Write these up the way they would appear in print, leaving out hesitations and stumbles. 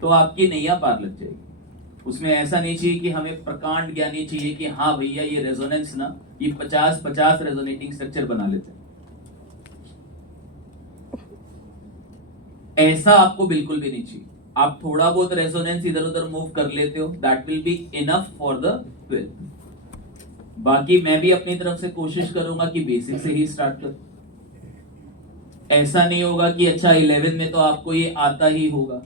तो आपकी नैया पार लग जाएगी। उसमें ऐसा नहीं चाहिए कि हमें प्रकांड ज्ञानी चाहिए कि हाँ भैया ये रेजोनेंस ना, ये 50-50 रेजोनेटिंग स्ट्रक्चर बना लेते हैं। ऐसा आपको बिल्कुल भी नहीं चाहिए। आप थोड़ा बहुत रेजोनेंस इधर उधर मूव कर लेते हो, that will be enough for the 12th। बाकी मैं भी अपनी तरफ से कोशिश करूंगा कि बेसिक से ही स्टार्ट कर। ऐसा नहीं होगा कि अच्छा 11 में तो आपको ये आता ही होगा।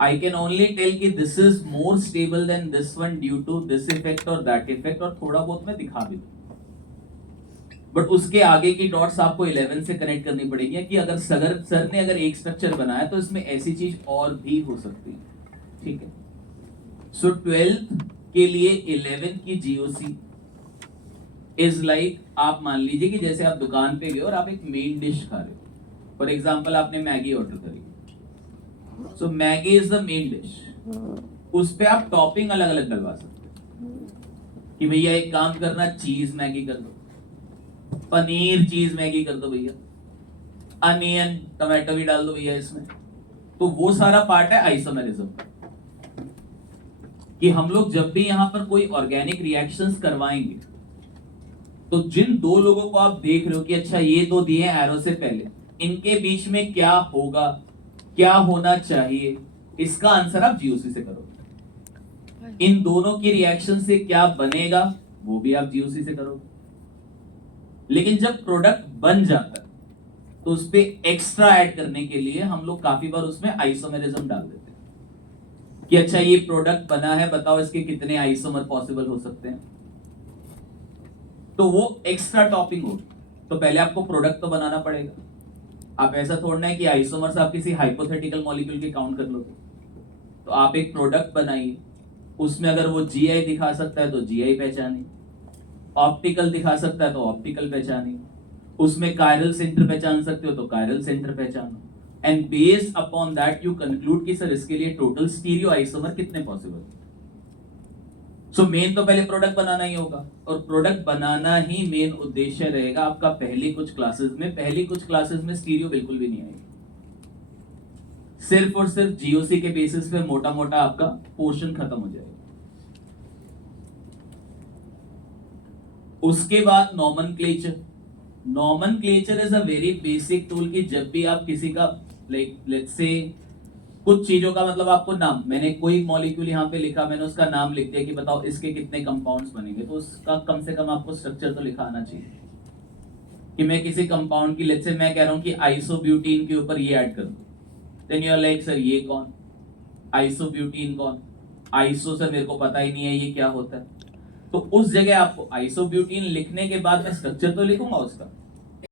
I can only tell कि this is more stable than this one due to this effect और that effect, और थोड़ा बहुत मैं दिखा भी दूँ। बट उसके आगे की डॉट्स आपको 11 से कनेक्ट करनी पड़ेगी कि अगर सर ने अगर एक स्ट्रक्चर बनाया तो इसमें ऐसी चीज और भी हो सकती है। ठीक है, सो 12th के लिए 11 की जीओसी इज लाइक, आप मान लीजिए कि जैसे आप दुकान पे गए और आप एक मेन डिश खा रहे हो। फॉर एग्जाम्पल आपने मैगी ऑर्डर करी, so Maggi is the main dish. उस पे आप टॉपिंग अलग अलग डलवा सकते हो कि भैया एक काम करना, चीज मैगी कर दो, पनीर चीज मैगी कर दो भैया, अनियन टमाटो भी डाल दो भैया इसमें। तो वो सारा पार्ट है आइसोमेरिज्म का, कि हम लोग जब भी यहां पर कोई ऑर्गेनिक रिएक्शंस करवाएंगे तो जिन दो लोगों को आप देख रहे हो कि अच्छा ये दो दिए एरो से पहले, इनके बीच में क्या होगा, क्या होना चाहिए, इसका आंसर आप जीओसी से करोगे। इन दोनों की रिएक्शन से क्या बनेगा वो भी आप जीओसी से करोगे। लेकिन जब प्रोडक्ट बन जाता है तो उस पे एक्स्ट्रा ऐड करने के लिए हम लोग काफी बार उसमें आइसोमेरिज्म डाल देते हैं कि अच्छा ये प्रोडक्ट बना है, बताओ इसके कितने आइसोमर पॉसिबल हो सकते हैं। तो वो एक्स्ट्रा टॉपिंग होगी। तो पहले आपको प्रोडक्ट तो बनाना पड़ेगा। आप ऐसा थोड़ना है कि आइसोमर्स आप किसी हाइपोथेटिकल मॉलिक्यूल के काउंट कर लोगे। तो आप एक प्रोडक्ट बनाइए, उसमें अगर वो जीआई दिखा सकता है तो जीआई पहचानिए, ऑप्टिकल दिखा सकता है तो ऑप्टिकल पहचानिए, उसमें कायरल सेंटर पहचान सकते हो तो कायरल सेंटर पहचानो, and based upon that you conclude कि सर इसके लिए टोटल स्टीरियो आइसोमर कितने पॉसिबल। सो मेन तो पहले प्रोडक्ट बनाना ही होगा, और प्रोडक्ट बनाना ही मेन उद्देश्य रहेगा आपका पहली कुछ क्लासेस में स्टीरियो बिल्कुल भी नहीं आएगी। सिर्फ और सिर्फ जीओसी के बेसिस पे मोटा मोटा आपका पोर्शन खत्म हो जाएगा। उसके बाद nomenclature is a very basic tool कि जब भी आप किसी का लेट्स से कुछ चीजों का मतलब आपको नाम, मैंने कोई मॉलिक्यूल यहाँ पे लिखा, मैंने उसका नाम लिख दिया कि बताओ इसके कितने कंपाउंड्स बनेंगे, तो उसका कम से कम आपको स्ट्रक्चर तो लिखा आना चाहिए कि मैं किसी कंपाउंड की, लेट्स से मैं कह रहा हूँ कि आइसोब्यूटीन के ऊपर ये ऐड कर दूं, then you are like sir ये कौन, आइसोब्यूटीन कौन, आइसो सर मेरे को पता ही नहीं है ये क्या होता है। तो उस जगह आपको आइसोब्यूटीन लिखने के बाद मैं स्ट्रक्चर तो लिखूंगा उसका,